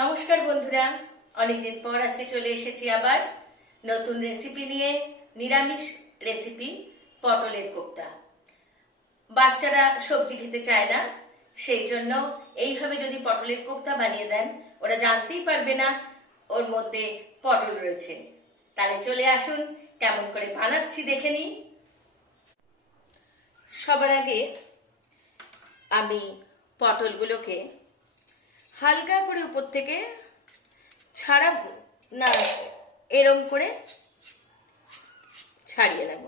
নমস্কার বন্ধুরা, অনেকদিন পর আজকে চলে এসেছি আবার নতুন রেসিপি নিয়ে, নিরামিষ রেসিপি পটলের কোপ্তা। বাচ্চারা সবজি খেতে চায় না, সেই জন্য এইভাবে যদি পটলের কোপ্তা বানিয়ে দেন, ওরা জানতেই পারবে না ওর মধ্যে পটল রয়েছে। তাহলে চলে আসুন, কেমন করে বানাচ্ছি দেখে নিই। সবার আগে আমি পটলগুলোকে হালকা করে উপর থেকে ছাড়া, না, এরম করে ছাড়িয়ে নেব।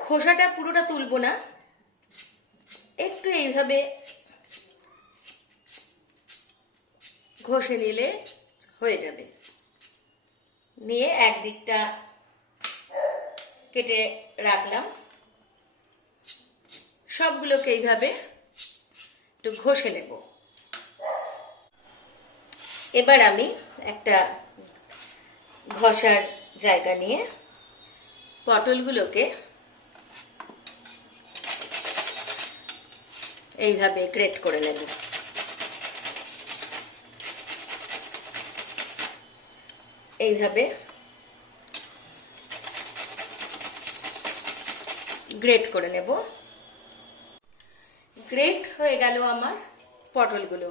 খোসাটা পুরোটা তুলবো না। একটু এইভাবে ঘষে নিলে হয়ে যাবে। নিয়ে একদিকটা কেটে রাখলাম। সবগুলোকে এইভাবে একটু ঘষে নেব। এবার আমি একটা ঘষার জায়গা নিয়ে পটলগুলোকে এইভাবে গ্রেট করে নেব। এইভাবে গ্রেট করে নেব। গ্রেট হয়ে গেল আমার পটলগুলো।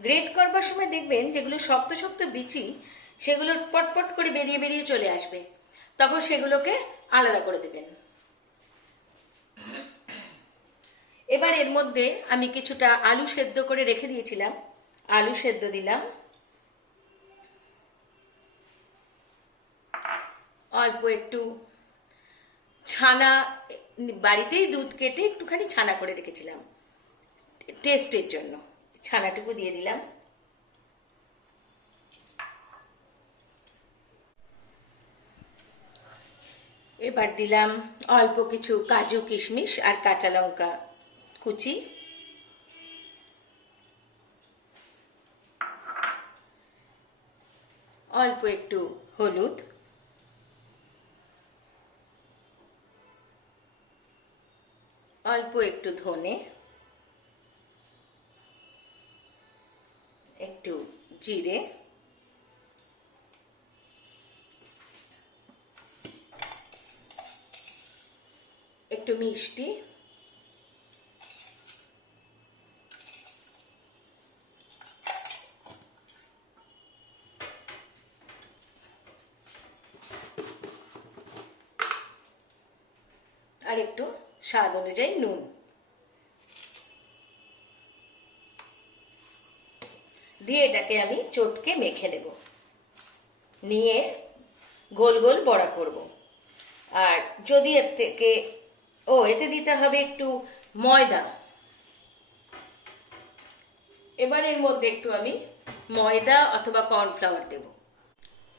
গ্রেট করবার সময় দেখবেন যেগুলো শক্ত শক্ত বিচি, সেগুলো পটপট করে বেরিয়ে বেরিয়ে চলে আসবে। তখন সেগুলোকে আলাদা করে দেবেন। এবার এর মধ্যে আমি কিছুটা আলু সেদ্ধ করে রেখে দিয়েছিলাম। আলু সেদ্ধ দিলাম। অল্প একটু ছানা, বাড়িতেই দুধ কেটে একটুখানি ছানা করে রেখেছিলাম। টেস্টের জন্য। ছানাটুকু দিয়ে দিলাম। এবার দিলাম অল্প কিছু কাজু কিশমিশ আর কাঁচা লঙ্কা কুচি। অল্প একটু হলুদ। অল্প একটু ধনে। একটু জিরে। একটু মিষ্টি। আর একটু স্বাদ অনুযায়ী নুন। দিয়ে এটাকে আমি চটকে মেখে নেব নিয়ে গোল গোল বড়া করব। আর যদি এর থেকে, ও, এতে দিতে হবে একটু ময়দা। এবার এর মধ্যে একটু আমি ময়দা অথবা কর্নফ্লাওয়ার দেব।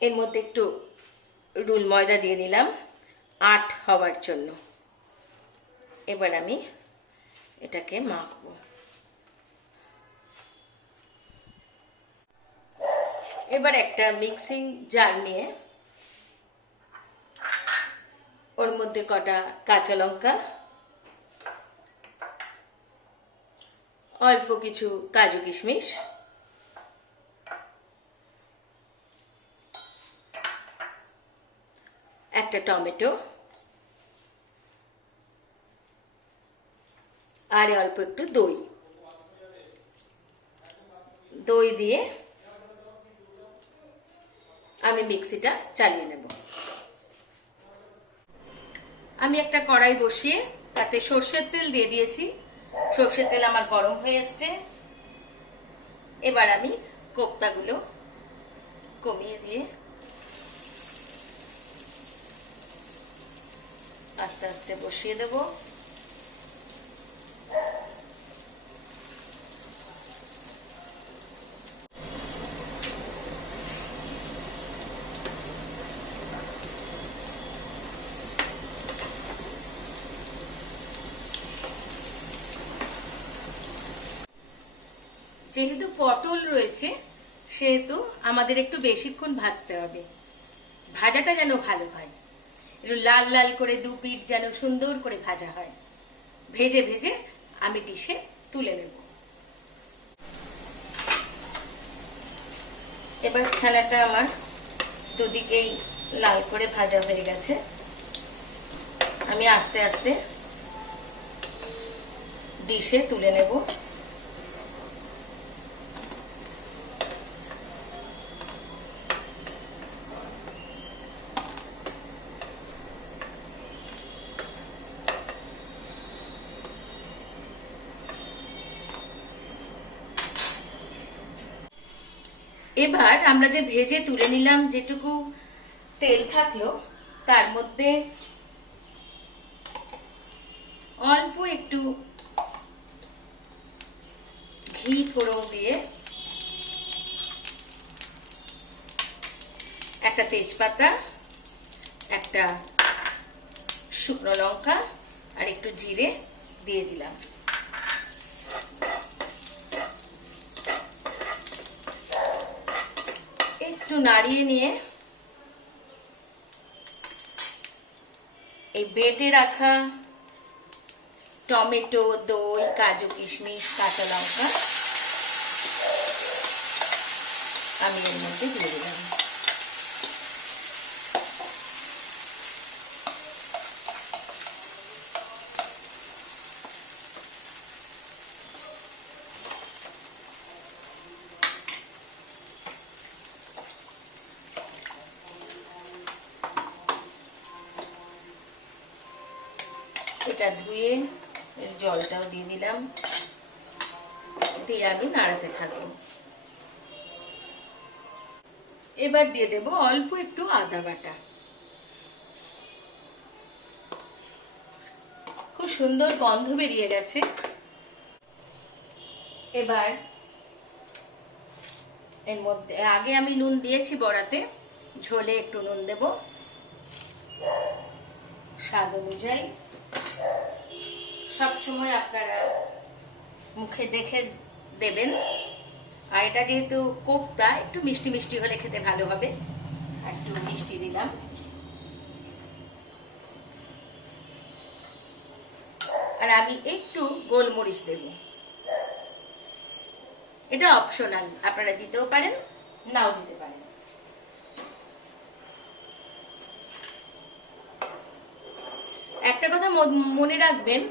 এর মধ্যে একটু রুল ময়দা দিয়ে দিলাম আট হওয়ার জন্য। এবার আমি এটাকে মাখবো। এবার একটা মিক্সিং জার নিয়ে ওর মধ্যে কটা কাঁচা লঙ্কা, অল্প কিছু কাজু কিশমিশ, একটা টমেটো আর অল্প একটু দই। দই দিয়ে আমি মিক্সিটা চালিয়ে নেব। আমি একটা কড়াই বসিয়ে তাতে সর্ষের তেল দিয়ে দিয়েছি। সর্ষের তেল আমার গরম হয়ে এসছে। এবার আমি কোপ্তাগুলো কমিয়ে দিয়ে আস্তে আস্তে বসিয়ে দেবো। যেহেতু পটল রয়েছে, সেহেতু আমাদের একটু বেশিক্ষণ ভাজতে হবে। ভাজাটা যেন ভালো হয়। একটু লাল লাল করে দু পিঠ যেন সুন্দর করে ভাজা হয়। ভেজে ভেজে আমি ডিশে তুলে নেব। এবার ছানাটা আমার দুদিকেই লাল করে ভাজা হয়ে গেছে। আমি আস্তে আস্তে ডিশে তুলে নেব। এবার আমরা যে ভেজে তুলে নিলাম যেটুকু তেল থাকল, তার মধ্যে অল্প একটু ঘি ফোড়ন দিয়ে একটা তেজপাতা, একটা শুকনো লঙ্কা আর একটু জিরে দিয়ে দিলাম। একটু নাড়িয়ে নিয়ে এই বেটে রাখা টমেটো, দই, কাজু কিশমিশ, কাঁচা লঙ্কা আমি এর মধ্যে দিয়ে দিলাম এটা ধুয়ে, এর জলটাও দিয়ে দিলাম। দিয়ে আমি নাড়াতে থাকব। এবার দিয়ে দেব অল্প একটু আদা বাটা। খুব সুন্দর গন্ধ বেরিয়ে গেছে। এবার এর মধ্যে, আগে আমি নুন দিয়েছি বড়াতে, ঝোলে একটু নুন দেব। স্বাদ অনুযায়ী সবসময় আপনারা মুখে দেখে দেবেন। আর এটা যেহেতু কোপ্তা, একটু মিষ্টি মিষ্টি হলে খেতে ভালো হবে। একটু মিষ্টি দিলাম। আর আমি একটু গোলমরিচ দেব। এটা অপশনাল আপনারা দিতেও পারেন, নাও দিতে পারেন একটা কথা মন- মনে রাখবেন,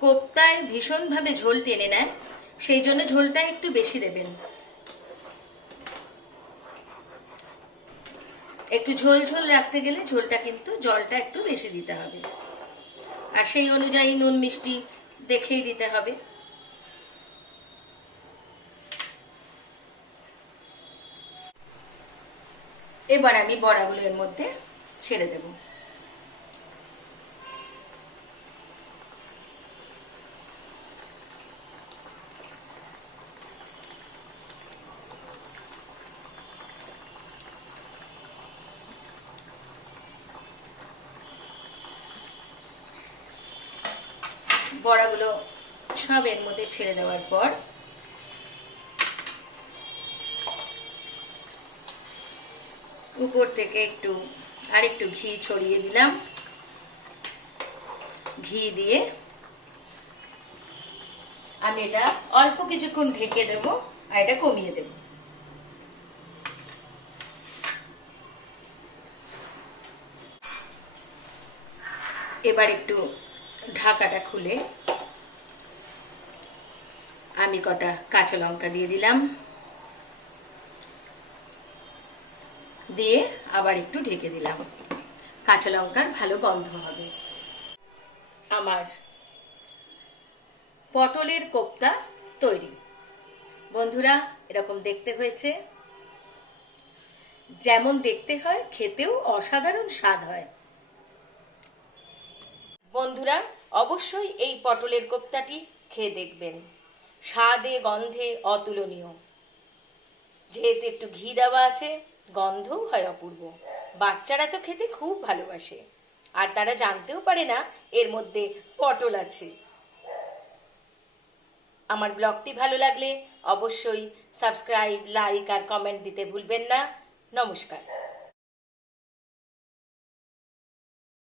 কোপ্তায় ভীষণভাবে ঝোল টেনে নেয় সেই জন্য ঝোলটা একটু বেশি দেবেন। একটু ঝোল ঝোল রাখতে গেলে ঝোলটা কিন্তু জলটা একটু বেশি দিতে হবে। আর সেই অনুযায়ী নুন, মিষ্টি দেখেই দিতে হবে। এবার আমি বড়াগুলো এর মধ্যে ছেড়ে দেবো। বড়াগুলো সব এর মধ্যে ছেড়ে দেওয়ার পর উপর থেকে একটু আর একটু ঘি ছড়িয়ে দিলাম। ঘি দিয়ে আমি এটা অল্প কিছুক্ষণ ঢেকে দেব আর এটা কমিয়ে দেব। এবার একটু ঢাকাটা খুলে আমি কটা কাঁচা লঙ্কা দিয়ে দিলাম। দিয়ে আবার একটু ঢেকে দিলাম। কাঁচা লঙ্কার ভালো গন্ধ হবে। আমার পটলের কোপ্তা তৈরি। বন্ধুরা, এরকম দেখতে হয়েছে। যেমন দেখতে হয়, খেতেও অসাধারণ স্বাদ হয়। বন্ধুরা, অবশ্যই এই পটলের কোপ্তাটি খেয়ে দেখবেন। স্বাদে, গন্ধে অতুলনীয়। যেহেতু একটু ঘি দেওয়া আছে, গন্ধও হয় অপূর্ব। বাচ্চারা তো খেতে খুব ভালোবাসে। আর তারা জানতেও পারে না, এর মধ্যে পটল আছে। আমার ব্লগটি ভালো লাগলে অবশ্যই সাবস্ক্রাইব, লাইক আর কমেন্ট দিতে ভুলবেন না। নমস্কার।